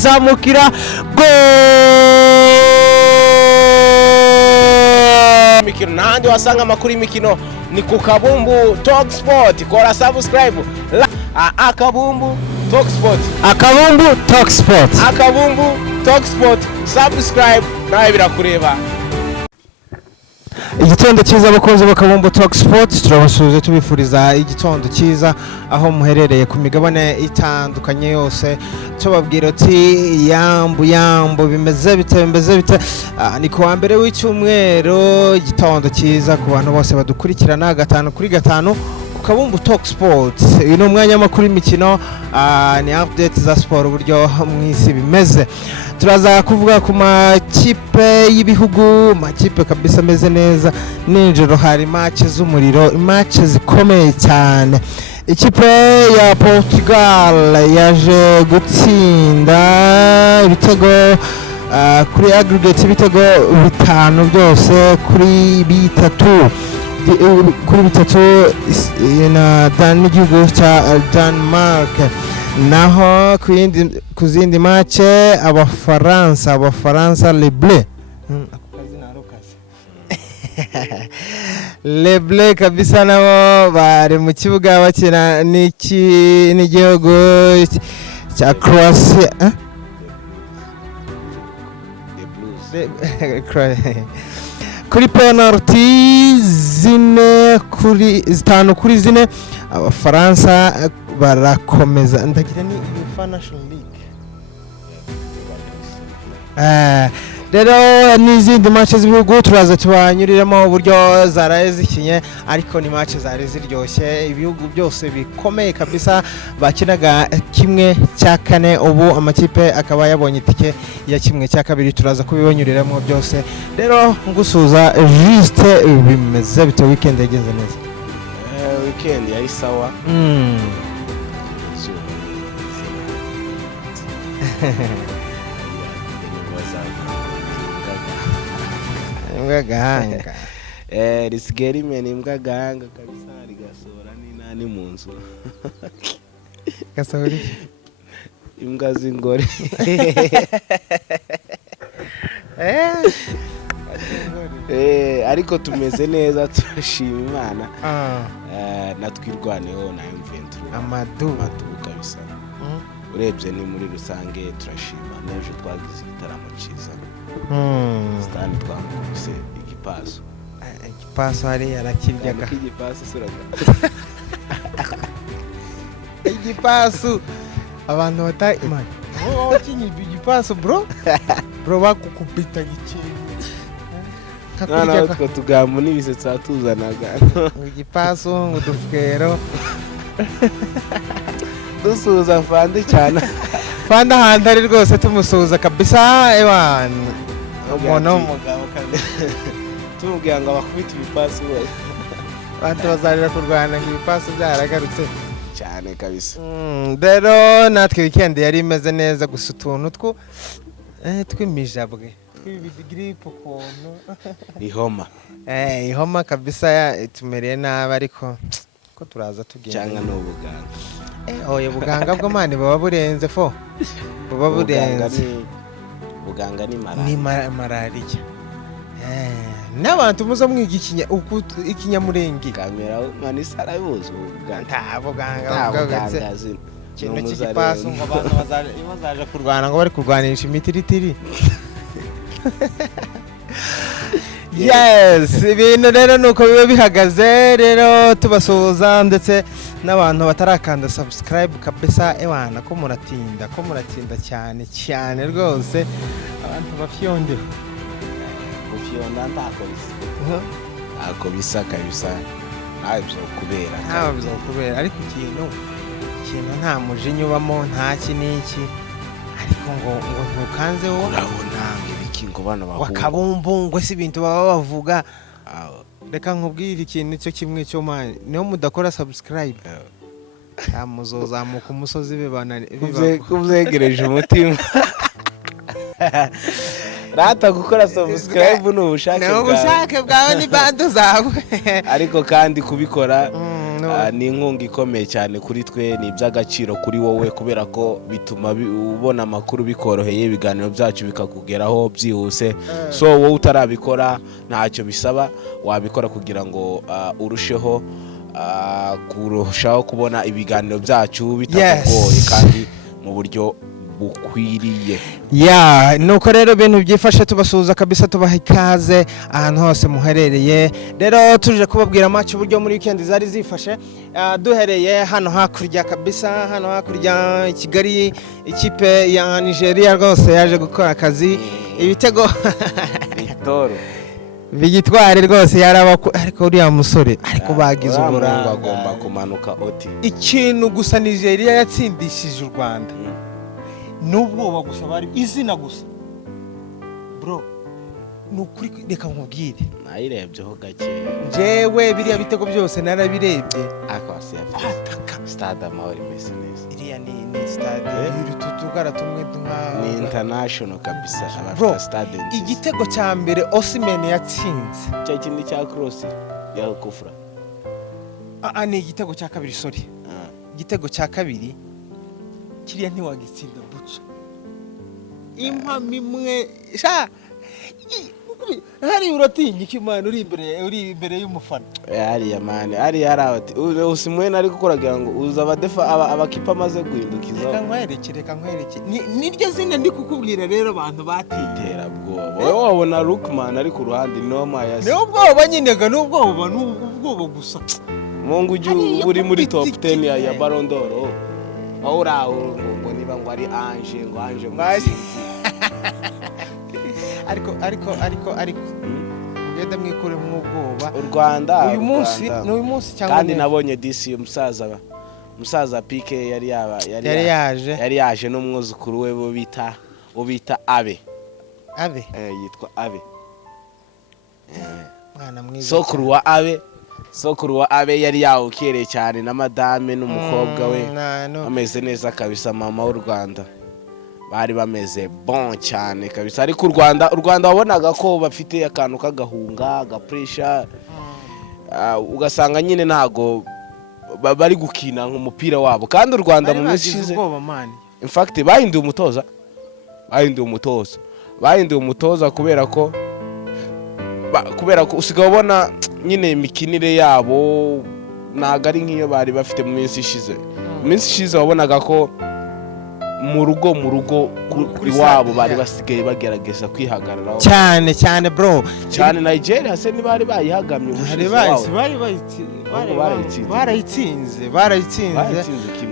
izamukira mikino nandi wasanga amakuru y'imikino ni ku Kabumbu Talk Sport. Kora subscribe Akabumbu Talk Sport, Akabumbu Talk Sport, Akabumbu Talk Sport, subscribe nawe birakureba. Igitondo cyiza abakunzi b'Akabumbu Talk Sport, turabasuhuza tubifuriza igitondo cyiza aho muherereye ku migabane itandukanye yose. Tubabwira ati yambu bimeze bite ni kuwa mbere w'icyumweru. Igitondo cyiza ku bantu bose badukurikirana 5 kuri 5 ku Kabumbu Talk Sport. Uyu ni umwanya w'amakuru y'imikino, ni update za sport uburyo mwisi bimeze. Turaza kuvuga ku makipe y'ibihugu, makipe kabisa ameze neza. Ninjoro hari match z'umuriro, match zikomeye cyane. Ikipe ya Portugal yaje gutsinda ibitego kuri aggregate ibitego 5 byose kuri bitatu na n'igihugu cya Denmark. Naho ku zindi match abafaransa Les Bleus Les Bleus kabisa nabo bari mu kibuga bakina n'igihugu cya Croatia. Kuri penalty 5 kuri 4 abafaransa barakomeza. Ndagira ni UEFA National League. Rero n'izindi match z'ibihugu turaza tubanyuriramo uburyo zaraye zikinye, ariko ni match zari ziryoshye. Ibihugu byose bikomeye kabisa bakinaga kimwe cya kane, ubu amakipe akaba yabonye itike ya kimwe cya kabiri. Turaza kubibanyuriramo byose. Rero ngusuza juste bimeze bite, weekend yagenze neza? Weekend yari sawa. Gahanga risigeri meni imbwa gahanga kabisa, rigasohora n'inani mu nzu. Gasohora imbwa z'ingore. Ariko tumeze neza, turashima Imana. Natwirwaneho na M23 amadu kabisa. Urebye ni muri rusange turashima. N'ejo twagize igitaramo cyiza. Stand twamukubise igipaso hari arakiryaga. Igipaso suraga. Igipaso abantu bata imana. Wakinyi igipaso bro bakukubita gikiri. Nana utwo tugambo n'ibisetsa tuzanaga. Igipaso ngudufukero. Dusuza fande cyane. Fanda handari rwose tumusuza kabisa ewan. Umuntu w'umugabo kabisa. Tumubwira ngo bakubita ibipaso bose. Abantu bazarira kurwana ibipaso byaragarutse cyane kabisa. Rero natwe weekend yari imeze neza, gusa utuntu tw'imijabwe tw'ibidigripe ukuntu ihoma kabisa tumereye nabi, ariko ko turaza tugenda cyangwa n'ubuganga. Buganga bwo mani baba burenze baba burenze. Buganga ni malaria. N'abantu muzo mwiga ikinyamurenge kamera mani sarabuze buganga bwagaze kintu cy'igipaso ngo abantu bazaje kurwana ngo bari kurwanisha imitiritiri. Yes, ibintu rero nuko biba bihagaze. Rero tubasuhuza ndetse n'abantu batarakanda subscribe kabisa ewana ko muratinda cyane rwose. Abantu bafyonde ako bisa kabisa ntabwo kubera ariko ikintu nta mujinya ubamo, nta kiniki, ariko ngo ntukanzeho urabona ibiki ngo bana Wakabumbu ngo si ibintu baba bavuga. Reka nkubwire ikintu cyo kimwe cyo mani, niyo mudakora subscribe muzozamuka umusozi bibana kubyegereje umutima. Rata gukora subscribe n'ubushake bwawe ni bando zawe, ariko kandi kubikora ni inkunga ikomeye cyane kuri twe, ni iby'agaciro kuri wowe kubera ko bituma ubona amakuru bikoroheye, ibiganiro byacu bikakugeraho byihuse. So wowe utarabikora ntacyo bisaba, wabikora kugira ngo urusheho kurushaho kubona ibiganiro byacu bitakugoye kandi mu buryo bukwiriye. Nuko rero ibintu byifashe tubasuhuza kabisa, tubaha ikaze ahantu hose muherereye. Rero tuje kubabwira match uburyo muri weekend zari zifashe, duhereye hano hakurya kabisa, hano hakurya i Kigali, ikipe ya Nigeria rwose yaje gukora akazi, ibitego Victor Vigitware rwose yaraba, ariko uriya musore ariko bagize uburanga, agomba kumanuka oti. Ikintu gusa Nigeria yatsindishije u Rwanda n'ubwoba gusa, bari izina gusa bro, nukuri reka nkubwire, nayirebyeho gake jewe biriya bitego byose narabirebye. akose Ataka stade Amahoro imeze neza, iriya ni stade y'urututugara tumwe ni international kabisa, bro. abafite stade nziza. Igitego cya mbere Osimhen yatsinze, cya kindi cya cross ya kufra, ni igitego cya kabiri, sorry, igitego cya kabiri kiriya ntiwagitsinda buca, impamo imwe sha hari uratinya ikimana uri imbere y'umufana. hariya mani hariya harabati Osimhen ari gukoragira ngo uza abadefa abakipa amaze guhindukiza. Reka nkwereke niryo zina ndi kukubwira rero, abantu batitera bwoba. Wowe wabona Lookman ari ku ruhande noma yasi, ni ubwoba nyine ga, n'ubwoba gusa. Mungu uri muri top 10 ya Ballon d'Or, aho uraho ngo niba ngo ari Ange ariko mugenda mwikure mu ubwoba. U Rwanda uyu munsi cyangwa kandi nabonye DC umusaza Pique yari yaje n'umwuzukuru we bita Abe yitwa Abe, mwana mwiza, sokuru wa Abe yari yawukereye cyane na madame n'umukobwa we, ameze neza kabisa. Mama w'u Rwanda bari bameze bon cyane kabisa, ariko u Rwanda wabonaga ko bafite akantu k'agahunga pressure, ugasanga nyine ntago bari gukina nk'umupira wabo, kandi u Rwanda mu minsi ishize in fact bahinduye umutoza kubera ko usigaye ubona nyine imikinire yabo ntago ari nk'iyo bari bafite mu minsi ishize wabonaga ko mu rugo iwabo bari basigaye bagerageza kwihagararaho cyane bro, cyane Nigeria se ntibari bayihagamye barayitsinze,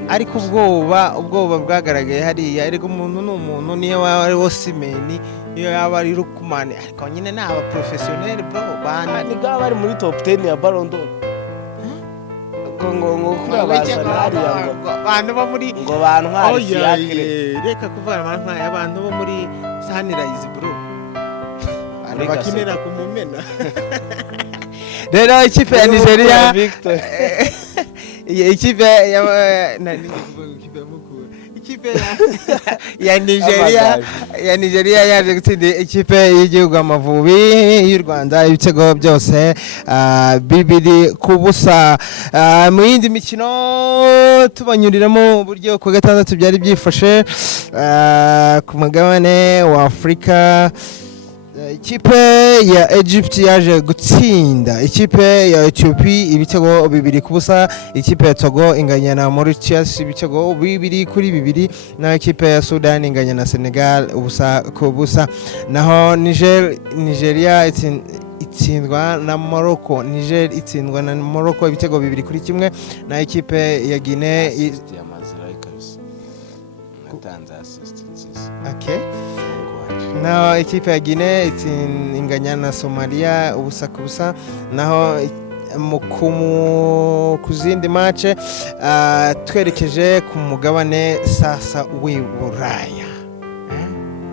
ariko ubwoba bwagaragaye hariya. Ariko umuntu ni umuntu, niyo waba ari Osimhen, niyo yaba ari Lookman, ariko nyine ni aba professionnel bro, ni bari muri top 10 ya Ballon d'Or. ngo kurabazana hariya ngo abantu bo muri ngo bantware fiacre, reka kuvuga bantwaye abantu bo muri Sunrise bro, bakinira ku Mumena. Rero ikipe ya Nigeria, ikipe ya Nigeria yaje gutsinda ikipe y'igihugu Amavubi y'u Rwanda ibitego byose 2-0. Mu yindi mikino tubanyuriramo uburyo ku gatandatu byari byifashe ku mugabane wa Afurika. Ikipe ya Egypt yaje gutsinda ikipe ya Ethiopia ibitego 2-0. Ikipe ya Togo inganya na Mauritius ibitego 2-2, na ikipe ya Sudan inganya na Senegal 1-0. Naho Nigeria itsindwa na Morocco. Niger itsindwa na Morocco ibitego 2-1, na ikipe ya Guinea naho ikipe ya Guinea inganya na Somalia 1-0. Naho ku zindi match twerekeje ku mugabane sasa w'Uburaya.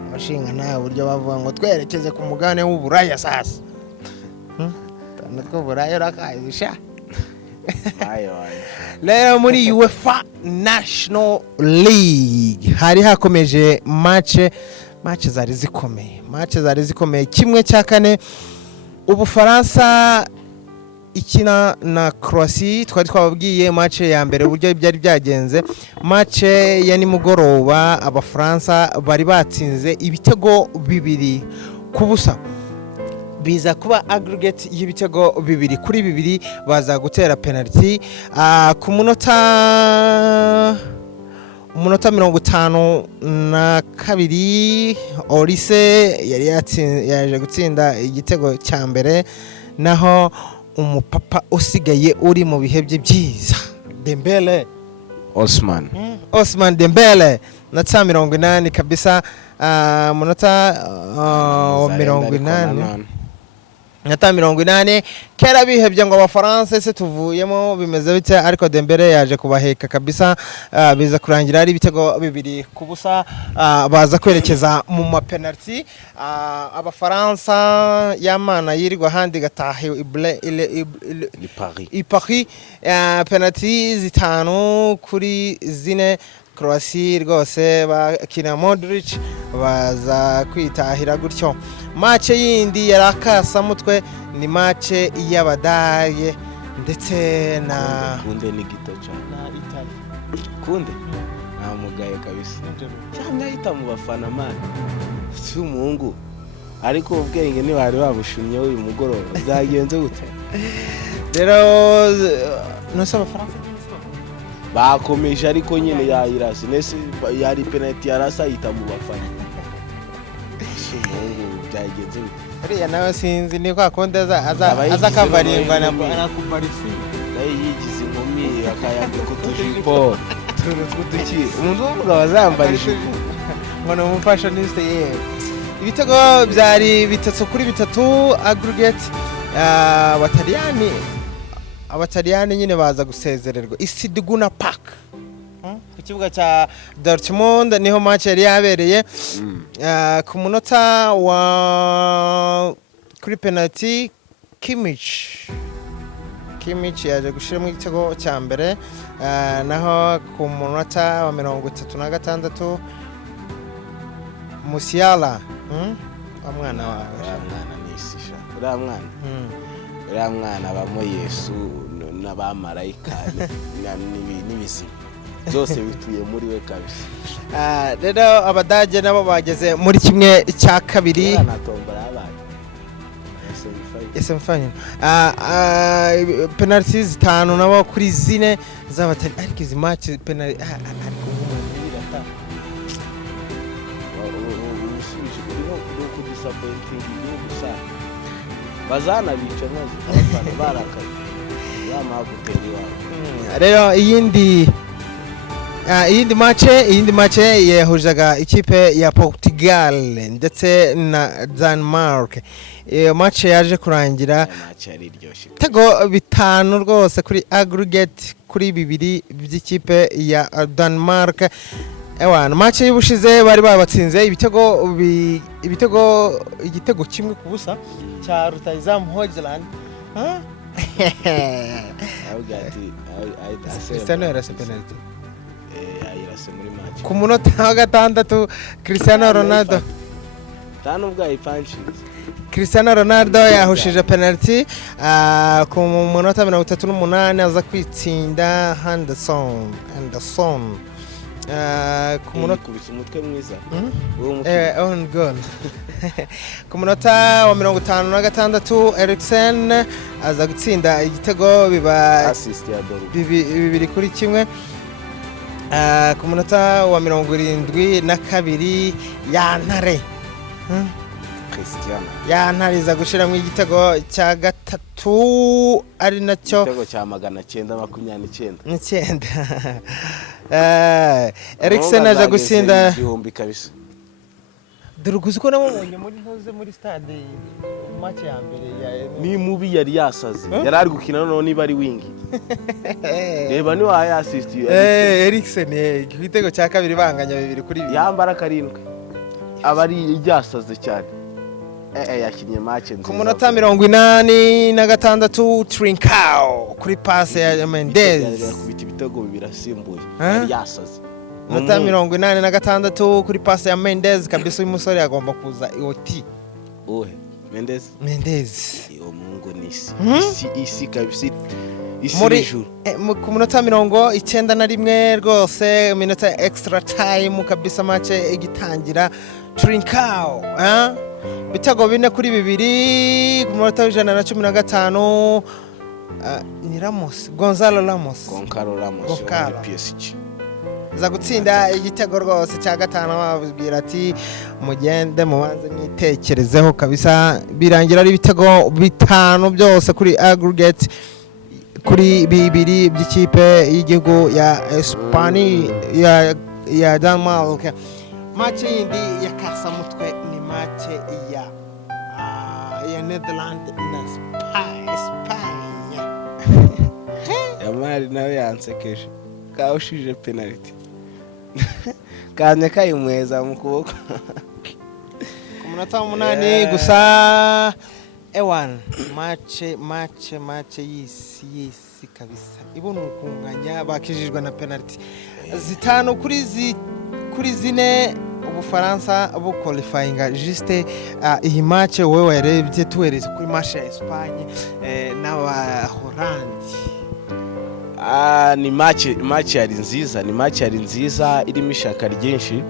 Abashinga nawe buryo bavuga ngo twerekeze ku mugabane w'Uburaya sasa. Natwo Buraya rakayisha. Leo muri UEFA National League hari hakomeje match zari zikomeye, 1/4 Ubufaransa ikina na Croatia. Twari twababwiye match ya mbere uburyo byari byagenze. Match ya nimugoroba abafaransa bari batsinze ibitego 2-0. biza kuba aggregate y'ibitego 2-2 baza gutera penalty ku munota 52 Olise yari yaje gutsinda igitego cya mbere, naho umupapa usigaye uri mu bihe bye byiza Dembele Ousmane Dembele na 80 kabisa, munota wa 80 Nyata 80 kera bihebye ngo abafaransa se tuvuyemo bimeze bite, ariko Dembele yaje kubaheka kabisa, biza kurangira ari ibitego 2-0 baza kwerekeza mu ma penalty. Abafaransa yamana yirirwa handi gatahe Paris penalty 5-4 Croatia rwose bakina Modric baza kwitahira gutyo. Match yindi yarakasa mutwe ni match y'Abadage ndetse na Kunde ni gito cyane Italy. Kunde namugaye kabisa cyangwa yita mu bafana man si umuhungu, ariko ubwenge ni bari babushimye uyu mugoroba byagenze gute rero nosaba France bakomeje, ariko nyine yayirase nese yari penalty yarasa yita mu bafana byagenze ariya nawe sinzi ni kwa konde aza kavaringwa na kubarisi nayo yigize inkumi akayambika utujipo tw'uduki umuntu w'umugabo azambarisha ngo ni umufashioniste ye. Ibitego byari 3-3 aggregate. Abataliyani nyine baza gusezererwa Isiduguna Park ku kibuga cya Dortmund niho match yari yabereye. Ku munota wa kuri penalty Kimmich yaje gushiramo igitego cya mbere, naho ku munota wa 36 Musiala umwana wawe nisisha uriya mwana bamo Yesu n'abamarayika n'ibizima byose bituye muri we kabisa. Rero Abadage nabo bageze muri kimwe cya kabiri semifinal. Penalties 5 nabo kuri 4 z'Abatali, ariko izi match penalty ariko umuntu birata bazana bica maze abafana barakaye bamaguteri wabo. Rero iyindi match yahujaga ikipe ya Portugal ndetse na Denmark. Match yaje kurangira tego 5 rwose kuri aggregate kuri 2 by'ikipe ya Denmark. Match y'ubushize bari babatsinze igitego kimwe ku busa cya Rutahizamu Hojland. Cristiano yarase penalty ku munota wa 6 Cristiano Ronaldo Cristiano Ronaldo yahushije penalty ku munota 38 aza kwitsinda Henderson ku munota kubisa umutwe mwiza on goal. Ku munota wa 56 Eriksen aza gutsinda igitego biba assist ya Doru 2-1. Ku munota wa 72 Yantare Cristiano Yantariza gushiramo igitego cya gatatu ari nacyo igitego cya 929. Eriksen aje gusinda igihumbi kabisa. Duruguzi ko nabonye muri stade match ya mbere ni mubi yari yasaze yari ari gukina none niba ari wingi reba ni wa assist Eriksen igitego cya kabiri banganya 2-2 yambara 7 abari yasaze cyane yakinye match nziza. Ku munota 86 Trincao kuri pass ya Mendes yakubita ibitego birasimbuye yari yasaze. Munota 86 kuri pass ya Mendes kabisa, uyu musore agomba kuza ioti Mendes iyo mungu ni isi kabisa muri ku minota 91 rwose minota extra time kabisa match igitangira Trincao bitego 4-2 ku minota 115 ni Gonzalo Ramos PSG za gutsinda igitego rwose cya gatanu babwira ati mugende mubanze mwitekerezeho kabisa birangira ari ibitego 5 byose kuri aggregate kuri bibiri by'ikipe y'igihugu ya Espanye ya Denmark. Match yindi ya kasamutwe ni match ya Netherlands na Spain. Yamari nawe yansekeje kawushije penalty kanya kayimweza mu kuboko ku munota 8 gusa ewan match yisi kabisa ibona ukunganya bakijijwe na penalty 5 kuri 4 Ubufaransa bu qualifying juste iyi match wewe yarebye tuwereze kuri match ya Espagne n'aba Holland. Ni match yari nziza irimo ishaka ryinshi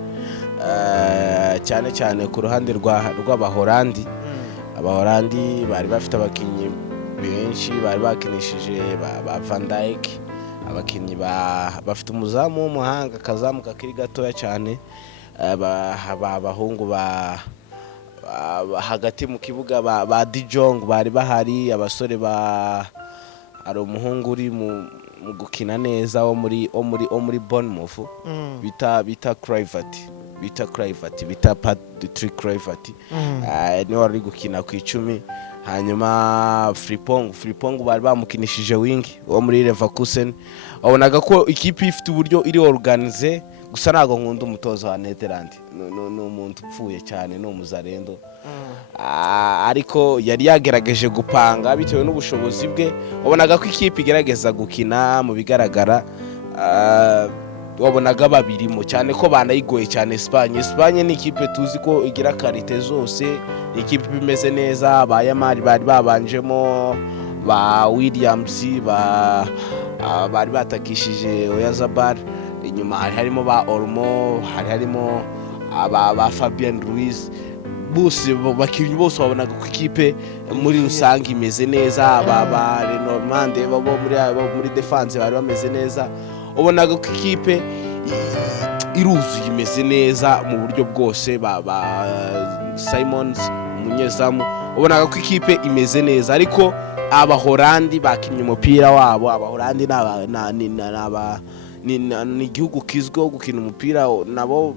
cyane ku ruhande rw'Abahorandi. Abahorandi bari bafite abakinnyi benshi bari bakinishije ba Van Dijk, abakinnyi bafite umuzamu w'umuhanga kazamuka kiri gatoya cyane, abahungu hagati mu kibuga ba De Jong bari bahari, abasore ari umuhungu uri mu gukina neza wo muri Bournemouth bita Patrick Kluivert niwe wari gukina ku 10. hanyuma Frimpong bari bamukinishije wing wo muri Leverkusen. wabonaga ko ikipe ifite uburyo iri organize, gusa nago nkunda umutozo wa Netherlands no umuntu upfuye cyane no muzarendo ariko yari yagerageje gupanga bitewe n'ubushobozi bwe. wabonaga ko ikipe igerageza gukina mu bigaragara, wabonaga babirimo cyane ko banayigoye cyane. Espagne ni ikipe tuzi ko igira karite zose, ikipe imeze neza. ba Yamari bari babanjemo, ba Williams bari batakishije Oyarzabal, inyuma harimo ba Olmo, harimo ba Fabian Ruiz. bose bakinnyi bose wabonaga ko ikipe muri rusange imeze neza. ba Lenormand muri defense bari bameze neza. ubonaga ko ikipe iruzuye imeze neza mu buryo bwose. ba Simons umunyezamu, ubonaga ko ikipe imeze neza. ariko Abahorandi bakinnye umupira wabo. Abahorandi ni igihugu kizwiho gukina umupira nabo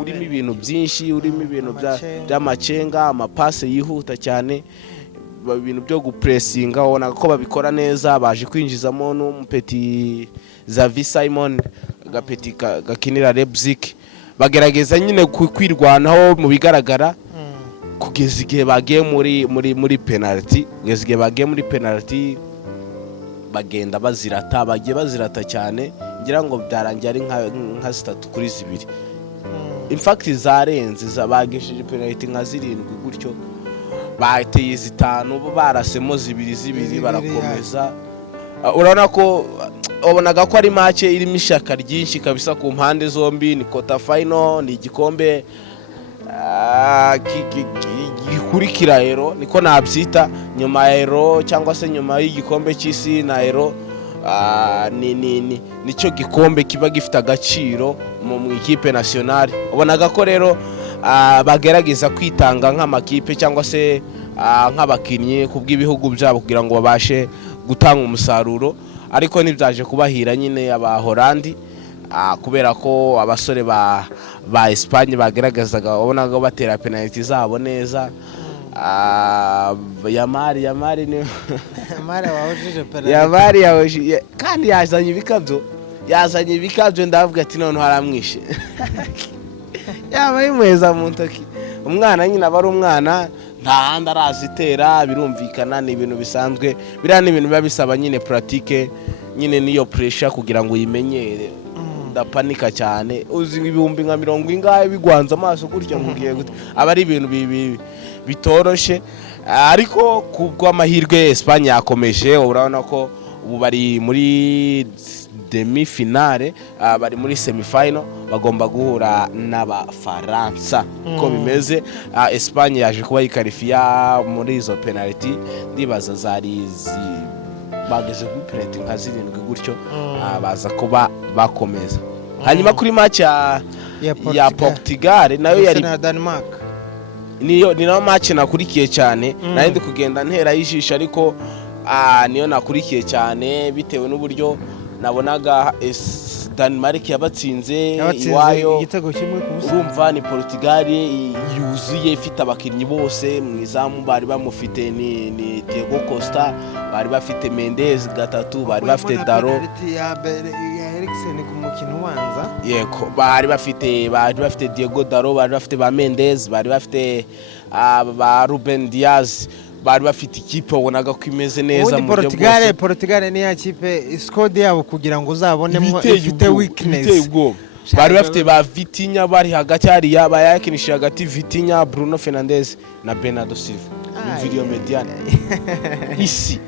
urimo ibintu byinshi, urimo ibintu by'amacenga, amapase yihuta cyane, ibintu byo gupressinga. ubona ko babikora neza. baje kwinjizamo n'umupeti Xavi Simon, agapeti gakinira Leipzig. bagerageza nyine kwirwanaho mu bigaragara kugeza igihe bagiye muri penalty. bagenda bazirata cyane, ngira ngo byarangiye ari nka 3-2. in fact zarenze bagishije penalty nka 7 gutyo. bateye 5 barasemo 2 barakomeza. urabona ko wabonaga ko ari match irimo ishaka ryinshi kabisa ku mpande zombi. ni quarter final, ni igikombe gikurikira Euro, niko nabyita. nyuma ya Euro cyangwa se nyuma y'igikombe cy'isi na Euro, nicyo gikombe kiba gifite agaciro mu ikipe nationale. ubonaga ko rero bagerageza kwitanga nk'amakipe cyangwa se nk'abakinnyi kubw'ibihugu byabo kugira ngo babashe gutanga umusaruro. ariko nibyaje kubahira nyine Abahorandi, kubera ko abasore ba Espagne bageragazaga, wabonaga batera penalty zabo neza. Yamari ni Yamari wahujije penalty. Yamari yahujije kandi yazanye ibikabyo ndavuga ati none haramwishe. yabaye mweza mu ntoki. umwana nyine aba ari umwana, nta handi arazitera. birumvikana ni ibintu bisanzwe. biriya ni ibintu biba bisaba nyine pratique, nyine niyo pressure kugira ngo uyimenyere. ndapanika cyane. uzi ibihumbi nka 40 ingahe bigwanza amaso gutya mugiye gute. aba ari ibintu bitoroshe, ariko kubw'amahirwe Espagne yakomeje. Urabona ko ubu bari muri demi finale, bari muri semi final, bagomba guhura n'Abafaransa. Uko bimeze, Espagne yaje kuba yikarifiya muri izo penalty, ndibaza zari bageze kuri penalty nka 7 gutyo, baza kuba bakomeza. Hanyuma kuri match ya Portugal nayo yari na Denmark, ni nayo match nakurikiye cyane, nari ndi kugenda ntera y'ijisho, ariko niyo nakurikiye cyane bitewe n'uburyo nabonaga Denmark yabatsinze iwayo igitego kimwe ku busa. Urumva ni Portugal yuzuye, ifite abakinnyi bose mu izamu, bari bamufite ni Diego Costa, bari bafite Mendes gatatu, bari bafite Daro ya Eriksen ku mukino ubanza. Yego, bari bafite Diego Daro, bari bafite ba Mendes, bari bafite ba Ruben Diaz, bari bafite ikipe wabonaga ko imeze neza mu buryo bwose. Portugal ni ya kipe squad yabo kugira ngo uzabonemo ifite weakness. Bari bafite ba Vitinha, bari hagati hariya bayakinishije hagati Vitinha, Bruno Fernandes na Bernardo Silva, video mediane.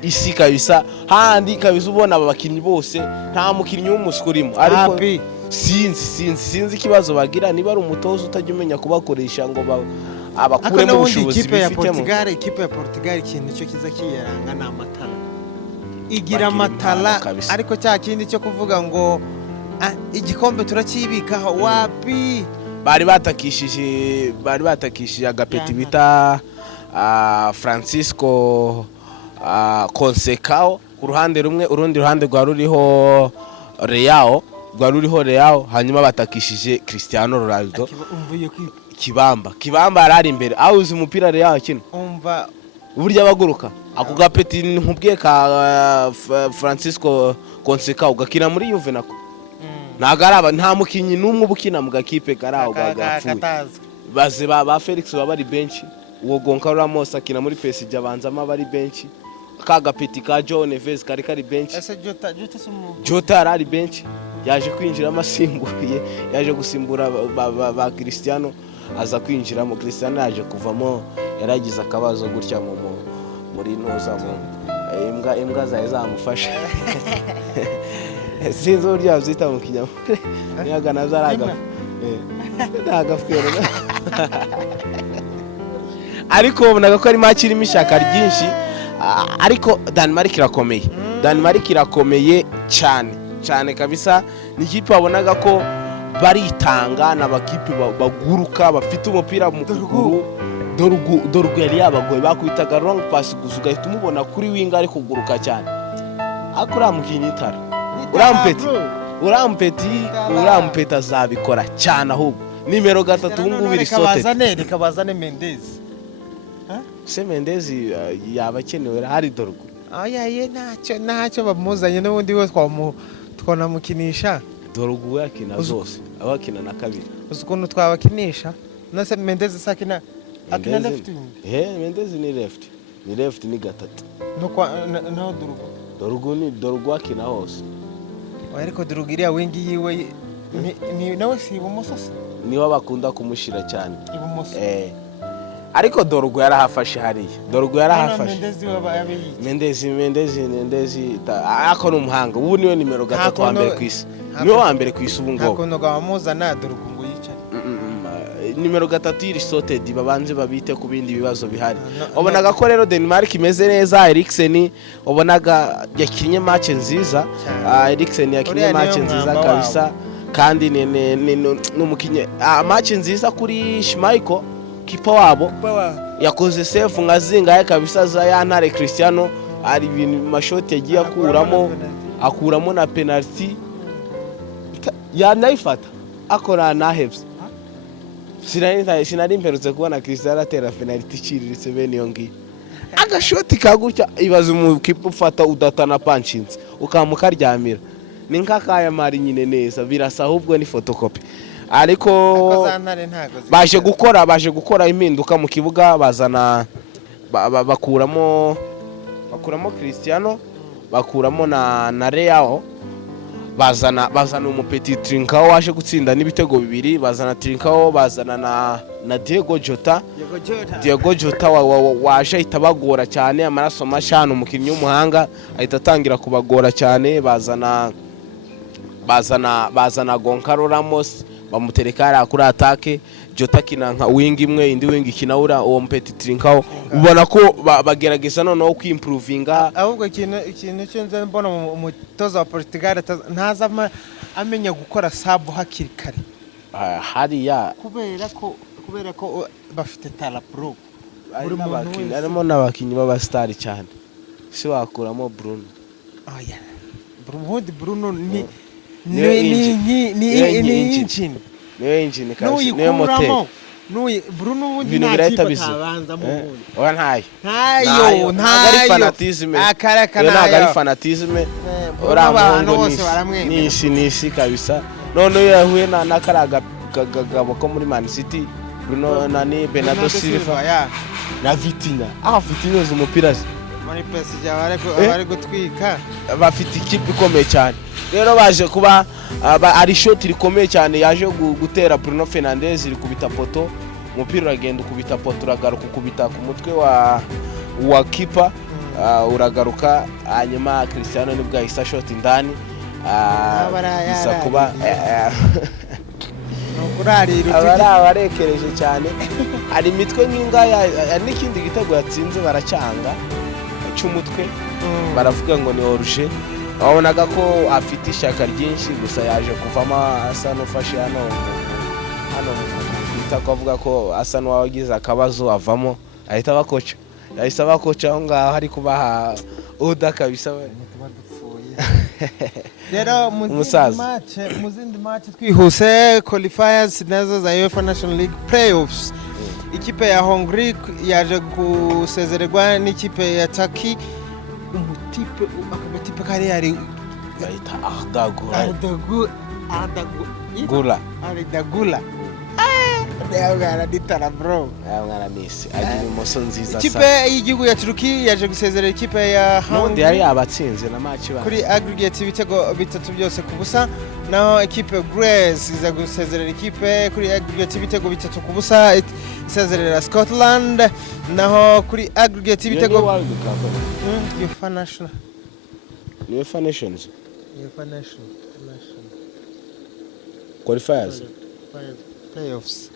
isi kabisa, handi kabisa ubona aba bakinnyi bose nta mukinnyi w'umusikurimo, ariko sinzi ikibazo bagira, niba ari umutoza utajya umenya kubakoresha ngo abakuremo ubushobozi bifitemo. Ikipe ya Portugal ikintu cyo kiza kiyaranga ni amatara, igira amatara, ariko cya kindi cyo kuvuga ngo igikombe turakibikaho, wapi. Bari batakishije agapeti bita Francisco Conceição ku ruhande rumwe, urundi ruhande rwa ruriho Real, hanyuma batakishije Cristiano Ronaldo. Kibamba arari imbere, awuzi umupira Real akina, umva uburyo abaguruka. Ako gapeti nkubwiye ka Francisco Conceição gakina muri Juve nako nagaraba, nta mukinyi numwe ubukina mu gakipe karaho gagafuye. Baze ba Felix bari bench, uwo Goncalo Ramos akina muri PSG abanzama bari bench, ka gapeti ka João Neves kari bench, Jota ari bench, yaje kwinjira amasimbuye, yaje gusimbura ba Cristiano, aza kwinjiramo. Cristiano yaje kuvamo, yaragize akabazo gutya muri noza imbwa zaye zamufasha. Sinzi uburyo yabyita mu kinyamure, niyaga nazaraga ntagafwero. Ariko ubonaga ko ari match irimo ishaka ryinshi, ariko Denmark irakomeye cyane kabisa. Ni ikipe wabonaga ko baritanga, n'abakipe baguruka, bafite umupira mu kuguru. Dorgu yari yabagoye, bakwitaga long pass gusa ugahita umubona kuri winga ari kuguruka cyane. Akora mukinyi itara urampeti azabikora cyane, ahubwo nimero 3 ubu ngubu iri sote. Rikabazane Mendes. Se Mendes yaba kenewe, hari Dorgu. Ye ntacyo bamuzanye, n'ubundi we twanamukinisha. Dorgu yakina zose, abakina na kabiri. Uzi ukuntu twabakinisha? Nase Mendes akina left. Mendes ni left ni gatatu. No Dorgu akina hose. Ariko Dorgu iriya wingi yiwe ni nawe si ibumoso se, niwe bakunda kumushira cyane ibumoso. Ariko Dorgu yarahafashe hariya, Mendes akora umuhanga. Ubu niwe nimero 3 wa mbere ku isi, niwe wa mbere ku isi ubu ngo. Ntakono gawamuzana Dorgu ngo yicare. Nimero 3 iri sorted, babanze babite ku bindi bibazo bihari. Obonaga ko rero Denmark imeze neza. Eriksen obonaga yakinye match nziza, Eriksen yakinye match nziza kabisa, kandi n'umukinye match nziza kuri Schmeichel, kipa wabo yakoze save ngazingaye kabisa za Yantare Cristiano. Ari ibintu mashoti yagiye akuramo na penalty yanayifata, akora nahebye. Sinari mperutse kubona Cristiano atera penalty iciriritse bene iyo ngiyo, agashoti kagutya. Ibaze umukipe ufata udatana panchinze ukamukaryamira, ni nk'akaya mari nyine neza, birasa ahubwo ni photocopy. Ariko baje gukora impinduka mu kibuga, bazana bakuramo Cristiano, bakuramo na Real, bazana umupeti Trincao waje gutsinda n'ibitego bibiri, bazana Trincao, bazana na Diego Jota. Diego Jota waje ahita bagora cyane, amaraso mashano umukinnyi w'umuhanga ahita atangira kubagora cyane, bazana Goncalo Ramos bamutereka ara kuri attaque. Jota kina nka wing imwe, indi wing kinaura uwo Mpeti Trincao, ubona ko bagerageza noneho kwimprovinga. Ahubwo ikintu cyo nze mbona umutoza wa Portugal ntaza amenya gukora sub hakiri kare hariya, kubera ko bafite tala pro. harimo n'abakinnyi b'abasitari cyane, si wakuramo Bruno. Oya Bruno ni engine, niwe engine kandi niwe moteur. Bruno ubundi ibintu birahita biza. Oya ntayo ari fanatisme, ari fanatisme. Abantu bose nishi kabisa. None yahuye na karaga gabo ko muri Man City, Bruno nani Bernardo Silva na Vitinha. Vitinha umupira muri PSG bari gutwika, bafite ikipe ikomeye cyane. Rero baje kuba ari shot rikomeye cyane, yaje gutera Bruno Fernandes rikubita poto, umupira uragenda ukubita poto, uragaruka ukubita ku mutwe wa keeper, uragaruka hanyuma Cristiano nibwo yahise shot indani, isa kuba abarekereje cyane. Ari mitwe nk'ingaya, n'ikindi gitego yatsinze baracanga cy'umutwe, baravuga ngo ni oruje. Wabonaga ko afite ishaka ryinshi, gusa yaje kuvamo asa n'ufashe hano bita ko avuga ko asa n'uwagize akabazo avamo, ahita abakoca aho ngaho ari kubaha oda kabisa. Rero mu zindi match twihuse, qualifiers nazo za UEFA National League playoffs, ikipe ya Hongrie yaje gusezererwa n'ikipe ya Turkey. Akabatipe kari yari bayita Ardagula. Ndabwara ditara bro. Mwana Messi agira imoso nziza sana. Ikipe y'igihugu ya Turkey yaje gusezerera ikipe ya Hongrie yari abatsinze na match kuri aggregate ibitego bitatu byose ku busa. Naho ikipe Greece iza gusezerera ikipe kuri aggregate ibitego bitatu ku busa, isezerera Scotland. Naho kuri aggregate ibitego UEFA National qualifiers playoffs.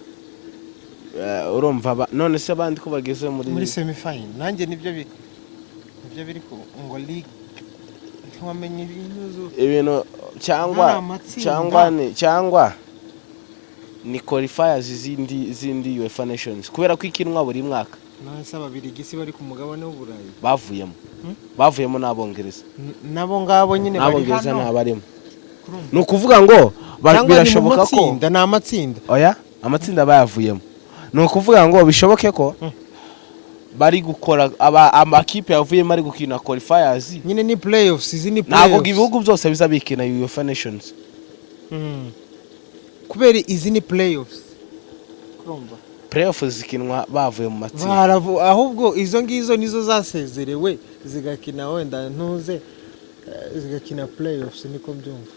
Urumva none se abandi ko bageze muri semi-final, nanjye nibyo biri ko ngo league twamenye ibintu cyangwa ni qualifiers zindi UEFA Nations, kubera ko ikinwa buri mwaka. Nasa babiri gisi bari ku mugabane w'Uburayi bavuyemo n'Abongereza, nabo ngabo nyine bari hano n'abarimo. Ni ukuvuga ngo birashoboka ko n'amatsinda. Oya, amatsinda bayavuyemo. Ni ukuvuga ngo bishoboke ko bari gukora amakipe yavuyemo ari gukina qualifiers nyine ni playoffs. Ntabwo ibihugu byose bizabikina UEFA Nations, kubera izi ni playoffs. Playoffs zikinwa bavuye mu matsinda, ahubwo izo ngizo nizo zasezerewe zigakina wenda ntuze zigakina playoffs, niko byumva.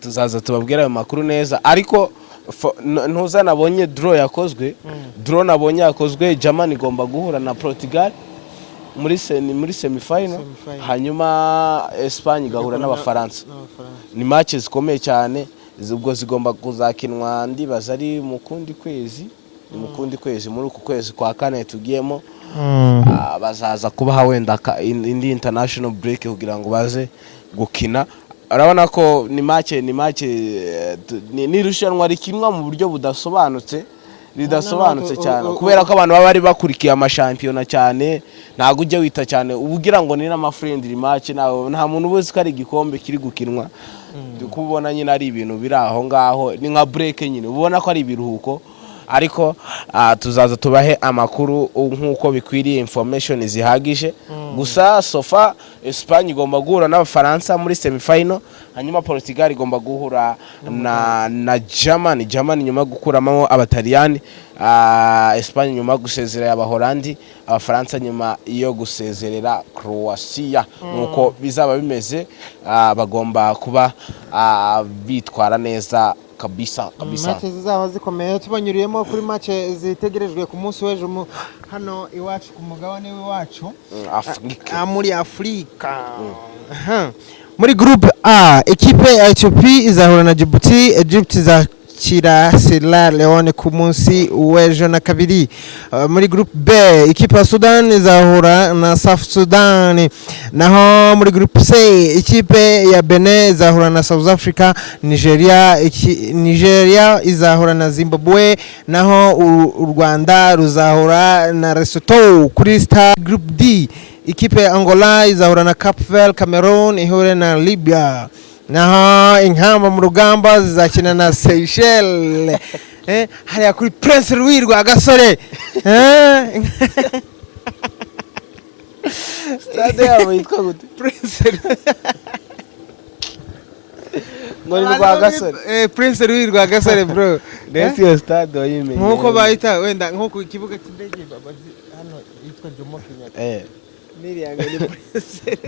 Tuzaza tubabwira ayo makuru neza, ariko ntuza nabonye draw yakozwe. Germany igomba guhura na Portugal muri semi-final, hanyuma Espagne igahura n'Abafaransa. Ni match zikomeye cyane, ubwo zigomba kuzakinwa ndibaza ari mu kundi kwezi muri uku kwezi kwa kane tugiyemo. Bazaza kubaha wenda indi international break kugira ngo baze gukina. Urabona ko ni match ni rushanwa rikinwa mu buryo budasobanutse cyane, kubera ko abantu baba bari bakurikiye amashampiyona cyane. Ntago ujya wita cyane ubugira ngo ni n'ama-friendly match, nta muntu ubuzi ko ari igikombe kiri gukinwa. Kubona nyine ari ibintu biri aho ngaho, ni nka break nyine, ubona ko ari ibiruhuko. Ariko tuzaza tubahe amakuru nk'uko bikwiriye, information zihagije. Gusa sofa Espagne igomba guhura n'Abafaransa muri semi-final, hanyuma Portugal igomba guhura na Germany nyuma gukuramo Abataliyani, Espagne nyuma gusezerera Abahorandi, Abafaransa nyuma iyo gusezerera Croatia. Nuko bizaba bimeze, bagomba kuba bitwara neza kabisa. Match zizaba zikomeye tubanyuriyemo kuri match zitegerejwe ku munsi w'ejo hano iwacu ku mugabane w'iwacu Afrika. Muri Afrika. Muri groupe A equipe ya Ethiopia izahura na Djibouti. Egypt izakira Sierra Leone ku munsi w'ejo na kabiri. Muri groupe B equipe ya Sudan izahura na South Sudan. Naho muri groupe C equipe ya Benin izahura na South Africa. Nigeria izahura na Zimbabwe. Naho u Rwanda ruzahura na Lesotho. Kuri Star Group D ikipe ya Angola izahura na Cape Verde. Cameroon ihure na Libya. Naho inkamba mu rugamba zizakina na Seychelles. Hariya kuri Prince Louis Rwagasore. Stade yabo yitwa gute? Prince Rwagasore. Prince Louis Rwagasore bro. Ndetse yo stade oyimenye. Nkuko bayita wenda nkuko ikibuga cy'indege hano yitwa Jomo Kenyatta. Niriyanga ni Prince.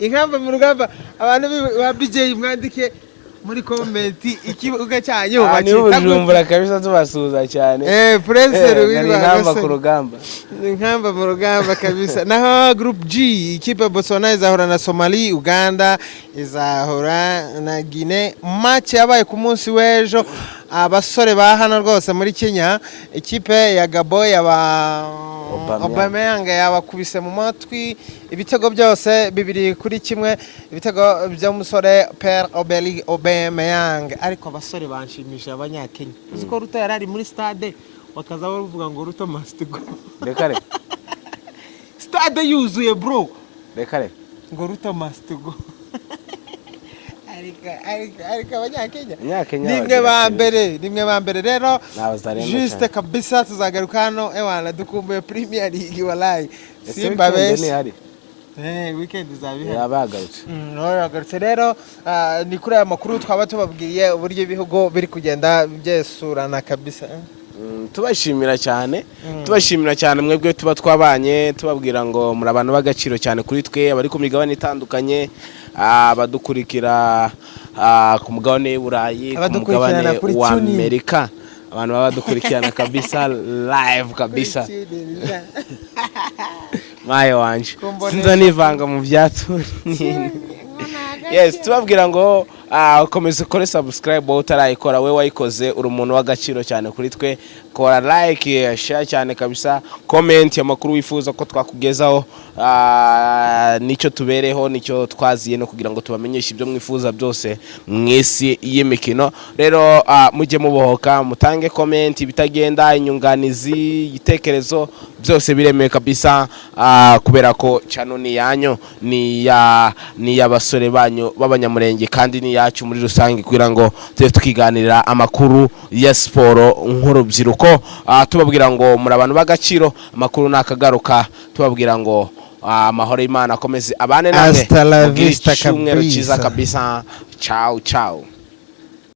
Inkamba mu rugamba abantu ba BJ mwandike muri comment ikibuga cyanyu Bujumbura kabisa tubasuza cyane. Prince Louis Rwagasore ku rugamba. Inkamba mu rugamba kabisa. Naho group G ikipe Botswana izahura na Somalia. Uganda izahura na Guinea. Match yabaye ku munsi w'ejo abasore ba hano rwose muri Kenya ikipe ya Gabo yaba Aubameyang yabakubise mu matwi ibitego byose 2-1 ibitego by'umusore Pierre Aubameyang. Ariko abasore banshimisha abanyakenya uziko Ruto yarari muri stade bakaza bavuga ngo Ruto must go. Rekare Stade yuzuye bro. Rekare ngo Ruto must go. Ariko abanyakenya nimwe ba mbere rero juste kabisa tuzagaruka hano ewana dukumbuye Premier League wallahi Simba bese weekend izabihari yabagarutse yagarutse rero ni kuri aya makuru twaba tubabwiye uburyo ibihugu biri kugenda byesurana kabisa. Tubashimira cyane mwebwe tuba twabanye tubabwira ngo muri abantu b'agaciro cyane kuri twe abari ku migabane itandukanye abadukurikira ku mugabane w'Uburayi ku mugabane wa Amerika abantu badukurikirana kabisa live kabisa mayo wanje sinza nivanga mu byatu. Yes tubabwira ngo ukomeze kore subscribe utarayikora we wayikoze uri umuntu w'agaciro cyane kuri twe. Kora like share cyane kabisa comment amakuru wifuza ko twakugezaho nicyo tubereho nicyo twaziye no kugira ngo tubamenyeshe ibyo mwifuza byose mwisi y'imikino. Rero mujye mubohoka mutange comment ibitagenda inyunganizi igitekerezo byose biremewe kabisa kubera ko channel ni yanyu ni y'abasore banyu b'abanyamurenge kandi ni yacu muri rusange kugira ngo tuje tukiganirira amakuru ya sport nk'urubyiruko. Tubabwira ngo muri abantu b'agaciro amakuru nakagaruka tubabwira ngo amahoro y'Imana akomeze abane namwe hasta la vista kabisa. Ciao ciao.